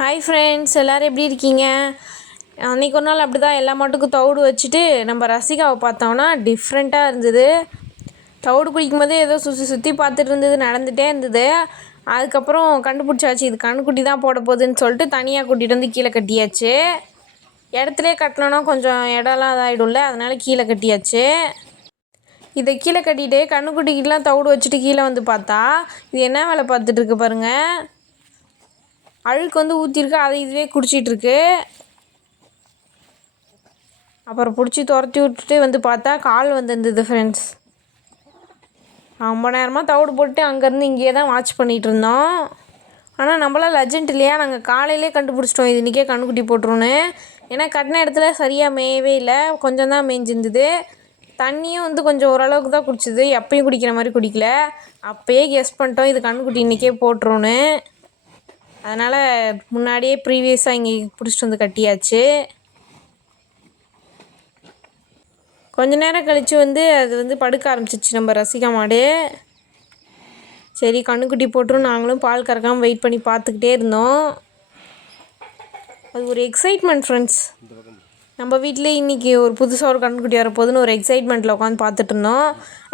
Hi friends எல்லோரும் எப்படி இருக்கீங்க? அன்றைக்கி ஒரு நாள் அப்படி தான் எல்லா மாட்டுக்கும் தவிடு வச்சுட்டு நம்ம ரசிகாவை பார்த்தோம்னா டிஃப்ரெண்ட்டாக இருந்தது. தவிடு குடிக்கும்போது ஏதோ சுற்றி சுற்றி பார்த்துட்டு இருந்தது நடந்துகிட்டே இருந்தது. அதுக்கப்புறம் கண்டுபிடிச்சாச்சு இது கண்ணுக்குட்டி தான் போட போகுதுன்னு சொல்லிட்டு தனியாக கூட்டிகிட்டு வந்து கீழே கட்டியாச்சு. இடத்துலே கட்டினோன்னா கொஞ்சம் இடம்லாம் இதாகிடும்ல அதனால் கீழே கட்டியாச்சு. இதை கீழே கட்டிட்டு கண்ணுக்குட்டிக்கிட்டலாம் தவிடு வச்சுட்டு கீழே வந்து பார்த்தா இது என்ன வேலை பார்த்துட்ருக்கு பாருங்கள் அழுக்கு வந்து ஊற்றிருக்கு அதை இதுவே குடிச்சிட்ருக்கு அப்புறம் பிடிச்சி துரத்தி விட்டுட்டு வந்து பார்த்தா கால் வந்துருந்தது ஃப்ரெண்ட்ஸ் ரொம்ப நேரமாக தவிடு போட்டு அங்கேருந்து இங்கேயே தான் வாட்ச் பண்ணிகிட்டு இருந்தோம். ஆனால் நம்மளாம் லஜெண்ட் இல்லையா? நாங்கள் காலையிலே கண்டுபிடிச்சிட்டோம். இது இன்றைக்கே கண்ணுக்குட்டி போட்டுருன்னு. ஏன்னா கட்டின இடத்துல சரியாக மேயவே இல்லை. கொஞ்சம் தான் மேய்ஞ்சிருந்தது. தண்ணியும் வந்து கொஞ்சம் ஓரளவுக்கு தான் குடிச்சிது. எப்பயும் குடிக்கிற மாதிரி குடிக்கல. அப்போயே கெஸ் பண்ணிட்டோம் இது கண்ணுக்குட்டி இன்றைக்கே போட்டுருன்னு. அதனால் முன்னாடியே ப்ரீவியஸாக இங்கே பிடிச்சிட்டு வந்து கட்டியாச்சு. கொஞ்ச நேரம் கழித்து வந்து அது வந்து படுக்க ஆரம்பிச்சிச்சு நம்ம ரசிகா மாடு. சரி கண்ணுக்குட்டி போட்டுரும். நாங்களும் பால் கறக்காமல் வெயிட் பண்ணி பார்த்துக்கிட்டே இருந்தோம். அது ஒரு எக்ஸைட்மெண்ட் ஃப்ரெண்ட்ஸ் நம்ம வீட்டிலே இன்றைக்கி ஒரு புதுசாக ஒரு கண்ணுக்குட்டி வரப்போகுதுன்னு ஒரு எக்ஸைட்மெண்ட்டில் உட்காந்து பார்த்துட்டு இருந்தோம்.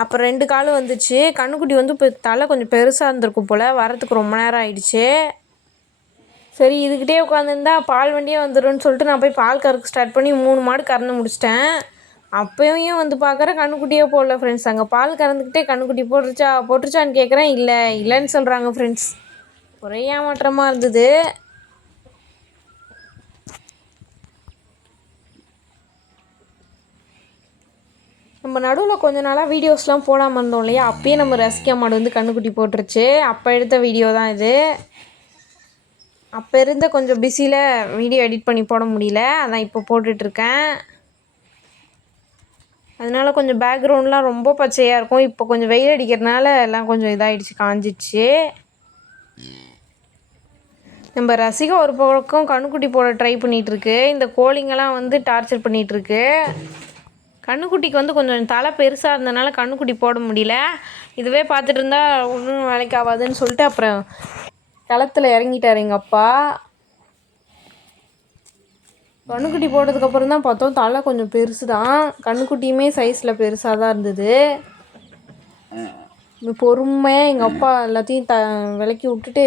அப்புறம் ரெண்டு காலும் வந்துச்சு. கண்ணுக்குட்டி வந்து இப்போ தலை கொஞ்சம் பெருசாக இருந்திருக்கும் போல். வரத்துக்கு ரொம்ப நேரம் ஆயிடுச்சு. சரி இதுக்கிட்டே உட்காந்துருந்தா பால் வண்டியே வந்துடும்னு சொல்லிட்டு நான் போய் பால் கறக்க ஸ்டார்ட் பண்ணி மூணு மாடு கறந்து முடிச்சிட்டேன். அப்போயும் வந்து பார்க்குற கண்ணுக்குட்டியே போடல ஃப்ரெண்ட்ஸ் அங்கே பால் கறந்துக்கிட்டே கண்ணுக்குட்டி போட்டுருச்சா? போட்டுருச்சான்னு கேட்குறேன் இல்லை இல்லைன்னு சொல்கிறாங்க ஃப்ரெண்ட்ஸ் ஒரே ஏமாற்றமாக இருந்தது. நம்ம நடுவில் கொஞ்ச நாளாக வீடியோஸ்லாம் போடாமல் இருந்தோம் இல்லையா? அப்பயே நம்ம ரசிக்க மாடு வந்து கண்ணுக்குட்டி போட்டுருச்சு. அப்போ எடுத்த வீடியோ தான் இது. அப்போ இருந்த கொஞ்சம் பிஸியில் வீடியோ எடிட் பண்ணி போட முடியல. அதான் இப்போ போட்டுட்ருக்கேன். அதனால கொஞ்சம் பேக்ரவுண்ட்லாம் ரொம்ப பச்சையாக இருக்கும். இப்போ கொஞ்சம் வெயில் அடிக்கிறதுனால எல்லாம் கொஞ்சம் இதாகிடுச்சு காஞ்சிச்சு. நம்ம ரசிகா ஒரு பக்கம் கண்ணுக்குட்டி போட ட்ரை பண்ணிகிட்ருக்கு இந்த கோழிங்கெல்லாம் வந்து டார்ச்சர் பண்ணிகிட்ருக்கு கண்ணுக்குட்டிக்கு வந்து கொஞ்சம் தலை பெருசாக இருந்தனால கண்ணுக்குட்டி போட முடியல. இதுவே பார்த்துட்டு இருந்தால் ஒன்றும் வேலைக்கு ஆகாதுன்னு சொல்லிட்டு அப்புறம் களத்தில் இறங்கிட்டார் எங்கள் அப்பா. கண்ணுக்குட்டி போட்டதுக்கப்புறம் தான் பார்த்தோம். தலை கொஞ்சம் பெருசு தான் கண்ணுக்குட்டியுமே சைஸில் பெருசாக தான் இருந்தது பொறுமையாக எங்கள் அப்பா எல்லாத்தையும் த விளக்கி விட்டுட்டு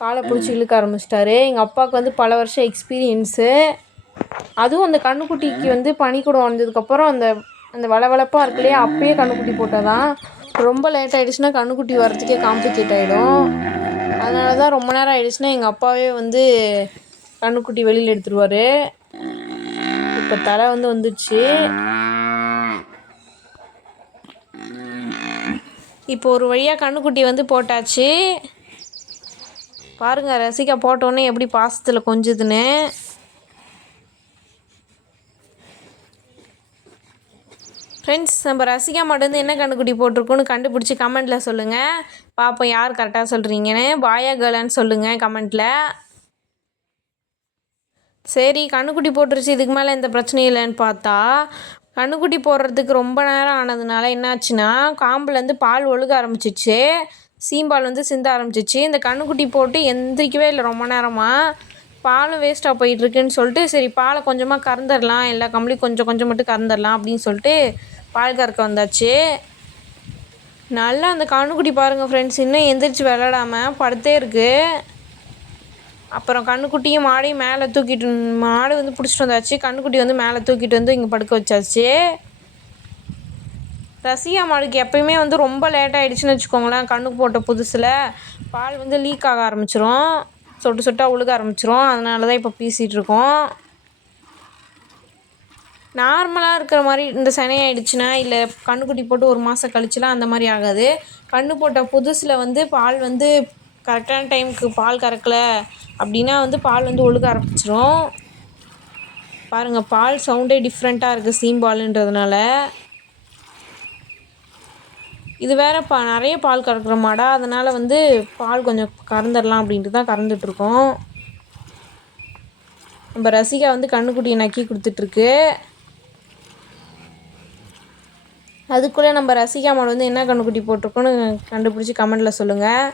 காலை பிடிச்சி இழுக்க ஆரம்பிச்சிட்டாரு. எங்கள் அப்பாவுக்கு வந்து பல வருஷம் எக்ஸ்பீரியன்ஸு அதுவும் அந்த கண்ணுக்குட்டிக்கு வந்து பனிக்கூடம் வந்ததுக்கப்புறம் அந்த அந்த வளவளப்பாக இருக்கு இல்லையா அப்பயே கண்ணுக்குட்டி போட்டால் தான் ரொம்ப லேட் ஆகிடுச்சுன்னா கண்ணுக்குட்டி வர்றதுக்கே காம்ப்ளிகேட் ஆகிடும் அதனால தான் ரொம்ப நேரம் ஆயிடுச்சுன்னா எங்கள் அப்பாவே வந்து கண்ணுக்குட்டி வெளியில் எடுத்துருவார். இப்போ தலை வந்து வந்துடுச்சு இப்போ ஒரு வழியாக கண்ணுக்குட்டி வந்து போட்டாச்சு. பாருங்கள் ரசிகா போட்டோன்னே எப்படி பாசத்தில் கொஞ்சுதுன்னு. ஃப்ரெண்ட்ஸ் நம்ம ரசிகா மட்டும் என்ன கண்டுக்குட்டி போட்டிருக்கோன்னு கண்டுபிடிச்சி கமெண்ட்டில் சொல்லுங்கள் பார்ப்போம் யார் கரெக்டாக சொல்கிறீங்கன்னு பாயா கேர்ளான்னு சொல்லுங்கள் கமெண்ட்டில் சரி கண்ணுக்குட்டி போட்டுருச்சு இதுக்கு மேலே எந்த பிரச்சனையும் இல்லைன்னு பார்த்தா கண்ணுக்குட்டி போடுறதுக்கு ரொம்ப நேரம் ஆனதுனால என்னாச்சுன்னா காம்புலேருந்து பால் ஒழுக ஆரம்பிச்சிச்சு. சீம்பால் வந்து சிந்த ஆரம்பிச்சிச்சு. இந்த கண்ணுக்குட்டி போட்டு எந்திரிக்கவே இல்லை ரொம்ப நேரமாக பாலும் வேஸ்ட்டாக போயிட்டுருக்குன்னு சொல்லிட்டு சரி பாலை கொஞ்சமாக கறந்துடலாம் எல்லா கம்பளையும் கொஞ்சம் கொஞ்சம் மட்டும் கறந்துடலாம் அப்படின்னு சொல்லிட்டு பால் கறக்க வந்தாச்சு. நல்லா அந்த கண்ணுக்குட்டி பாருங்கள் ஃப்ரெண்ட்ஸ் இன்னும் எந்திரிச்சு விளாடாமல் படுத்தே இருக்குது அப்புறம் கண்ணுக்குட்டியும் மாடையும் மேலே தூக்கிட்டு மாடு வந்து பிடிச்சிட்டு வந்தாச்சு. கண்ணுக்குட்டி வந்து மேலே தூக்கிட்டு வந்து இங்கே படுக்க வச்சாச்சு. ரசிகா மாடுக்கு எப்பயுமே வந்து ரொம்ப லேட் ஆகிடுச்சின்னு வச்சுக்கோங்களேன் கண்ணுக்கு போட்ட புதுசில். பால் வந்து லீக் ஆக ஆரம்பிச்சிரும். சொட்டு சொட்டாக உழுக ஆரம்பிச்சிரும். அதனால தான் இப்போ பீசிகிட்டு இருக்கோம் நார்மலாக இருக்கிற மாதிரி இந்த சனையாயிடுச்சுன்னா இல்லை கன்றுக்குட்டி போட்டு ஒரு மாதம் கழிச்சுலாம் அந்த மாதிரி ஆகாது. கன்று போட்ட புதுசில் வந்து பால் வந்து கரெக்டான டைமுக்கு பால் கறக்கலை அப்படின்னா வந்து பால் வந்து ஒழுக ஆரம்பிச்சிரும். பாருங்கள் பால் சவுண்டே டிஃப்ரெண்ட்டாக இருக்குது சீம்பாலுன்றதுனால இது வேறு பா நிறைய பால் கறக்கிற மாடா அதனால் வந்து பால் கொஞ்சம் கறந்துடலாம் அப்படின்ட்டு தான் கறந்துட்ருக்கோம் நம்ம ரசிகா வந்து கண்ணுக்குட்டியை நக்கி கொடுத்துட்ருக்கு. அதுக்குள்ளே நம்ம ரசிகா மாடு வந்து என்ன கண்ணுக்குட்டி போட்டிருக்கோன்னு கண்டுபிடிச்சி கமெண்டில் சொல்லுங்கள்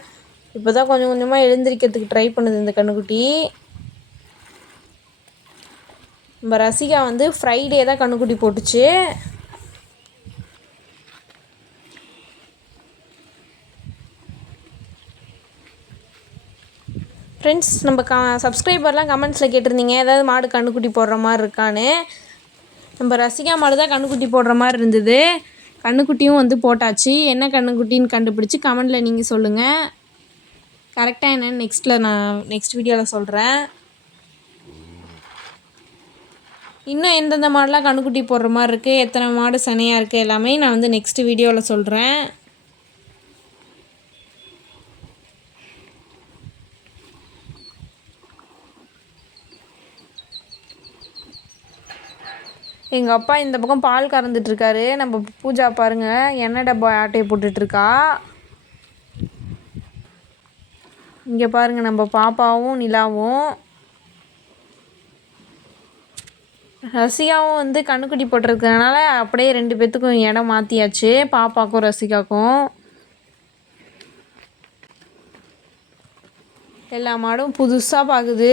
இப்போ தான் கொஞ்சம் கொஞ்சமாக எழுந்திரிக்கிறதுக்கு ட்ரை பண்ணுது இந்த கண்ணுக்குட்டி. நம்ம ரசிகா வந்து ஃப்ரைடே தான் கண்ணுக்குட்டி போட்டுச்சு. ஃப்ரெண்ட்ஸ் நம்ம க சப்ஸ்கிரைபர்லாம் கமெண்ட்ஸில் கேட்டிருந்தீங்க ஏதாவது மாடு கண்ணுக்குட்டி போடுற மாதிரி இருக்கான்னு. நம்ம ரசிகா மாடு தான் கண்ணுக்குட்டி போடுற மாதிரி இருந்தது. கண்ணுக்குட்டியும் வந்து போட்டாச்சு. என்ன கண்ணுக்குட்டின்னு கண்டுபிடிச்சி கமெண்டில் நீங்கள் சொல்லுங்கள் கரெக்டாக என்னென்னு நெக்ஸ்ட்டில் நான் நெக்ஸ்ட் வீடியோவில் சொல்கிறேன் இன்னும் எந்தெந்த மாடெலாம் கண்ணுக்குட்டி போடுற மாதிரி இருக்குது எத்தனை மாடு சனையாக இருக்குது எல்லாமே நான் வந்து நெக்ஸ்ட் வீடியோவில் சொல்கிறேன் எங்கள் அப்பா இந்த பக்கம் பால் கறந்துட்டுருக்காரு நம்ம பூஜா பாருங்கள் எண்ணெய் டப்பா ஆட்டையை போட்டுட்ருக்கா? இங்கே பாருங்கள் நம்ம பாப்பாவும் நிலாவும். ரசிகாவும் வந்து கண்ணுக்குட்டி போட்டிருக்கிறதுனால அப்படியே ரெண்டு பேர்த்துக்கும் இடம் மாற்றியாச்சு பாப்பாக்கும் ரசிகாக்கும். எல்லா மாடும் புதுசாக பார்க்குது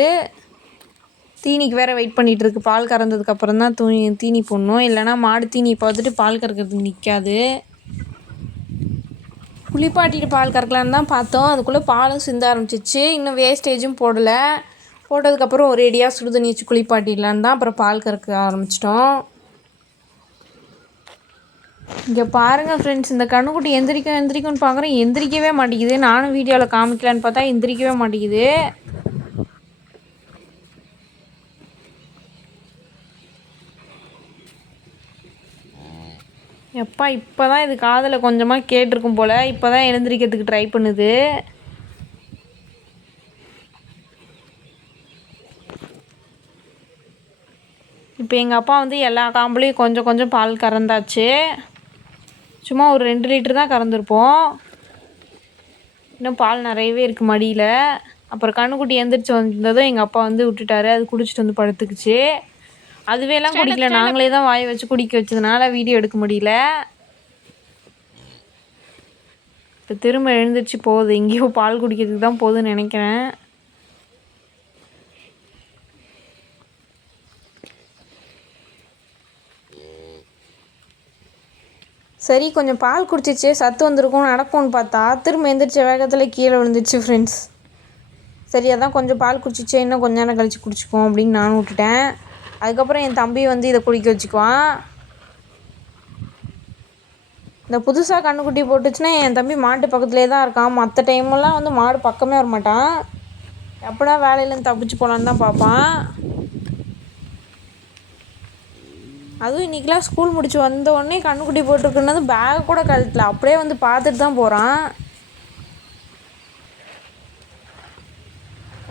தீனிக்கு வேறு வெயிட் பண்ணிகிட்ருக்கு பால் கறந்ததுக்கப்புறம் தான் தூணி தீனி போடணும். இல்லைனா மாடு தீனி பார்த்துட்டு பால் கறக்கிறதுக்கு நிற்காது குளிப்பாட்டிட்டு பால் கறக்கலான்னு தான் பார்த்தோம். அதுக்குள்ளே பாலும் சிந்த ஆரம்பிச்சிச்சு. இன்னும் வேஸ்டேஜும் போடலை. போட்டதுக்கப்புறம் ஒரேடியாக சுடுதண்ணி வச்சு குளிப்பாட்டிடலான்னு தான் அப்புறம் பால் கறக்க ஆரம்பிச்சிட்டோம். இங்கே பாருங்கள் ஃப்ரெண்ட்ஸ் இந்த கண்ணுக்குட்டி எந்திரிக்கும் எந்திரிக்கும்னு பார்க்குறேன் எந்திரிக்கவே மாட்டேங்குது. நானும் வீடியோவில் காமிக்கலான்னு பார்த்தா எந்திரிக்கவே மாட்டேங்குது. எப்பா இப்போ தான் இது காதில் கொஞ்சமாக கேட்டிருக்கும் போல் இப்போ தான் எழுந்திரிக்கிறதுக்கு ட்ரை பண்ணுது. இப்போ எங்கள் அப்பா வந்து எல்லா காம்புலேயும் கொஞ்சம் கொஞ்சம் பால் கறந்தாச்சு. சும்மா ஒரு ரெண்டு லிட்டர் தான் கறந்துருப்போம். இன்னும் பால் நிறையவே இருக்குது மடியில். அப்புறம் கண்ணுக்குட்டி எந்திரிச்சு வந்ததும் எங்கள் அப்பா வந்து விட்டுட்டாரு. அது குடிச்சிட்டு வந்து படுத்துக்குச்சு. அதுவேலாம் குடிக்கல. நாங்களே தான் வாய் வச்சு குடிக்க வச்சதுனால வீடியோ எடுக்க முடியல. இப்போ திரும்ப எழுந்திரிச்சு போகுது. எங்கேயோ பால் குடிக்கிறதுக்கு தான் போகுதுன்னு நினைக்கிறேன். சரி கொஞ்சம் பால் குடிச்சிச்சு சத்து வந்திருக்கும். நடக்கும்னு பார்த்தா திரும்ப எந்திரிச்ச வேகத்தில் கீழே விழுந்துச்சு ஃப்ரெண்ட்ஸ் சரி அதான் கொஞ்சம் பால் குடிச்சிச்சு இன்னும் கொஞ்ச நேரம் கழித்து குடிச்சிப்போம் அப்படின்னு நானும் விட்டுட்டேன். அதுக்கப்புறம் என் தம்பி வந்து இதை குடிக்க வச்சுக்குவான். இந்த புதுசாக கண்ணுக்குட்டி போட்டுச்சுன்னா என் தம்பி மாட்டு பக்கத்துலேயே தான் இருக்கான். மற்ற டைமெல்லாம் வந்து மாடு பக்கமே வர மாட்டான். எப்படா வேலையிலேருந்து தப்பிச்சு போகலான்னு தான் பார்ப்பான். அதுவும் இன்றைக்கெலாம் ஸ்கூல் முடிச்சு வந்த உடனே கண்ணுக்குட்டி போட்டிருக்குன்னது பேக் கூட கழட்டல. அப்படியே வந்து பார்த்துட்டு தான் போகிறான்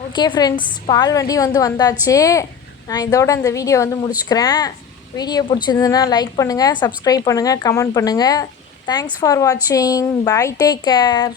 ஓகே ஃப்ரெண்ட்ஸ் பால் வண்டி வந்து வந்தாச்சு. நான் இதோட இந்த வீடியோ வந்து முடிச்சுக்கிறேன். வீடியோ பிடிச்சிருந்ததுன்னா லைக் பண்ணுங்கள் சப்ஸ்கிரைப் பண்ணுங்கள் கமெண்ட் பண்ணுங்கள் தேங்க்ஸ் ஃபார் வாட்சிங் பாய் டேக் கேர்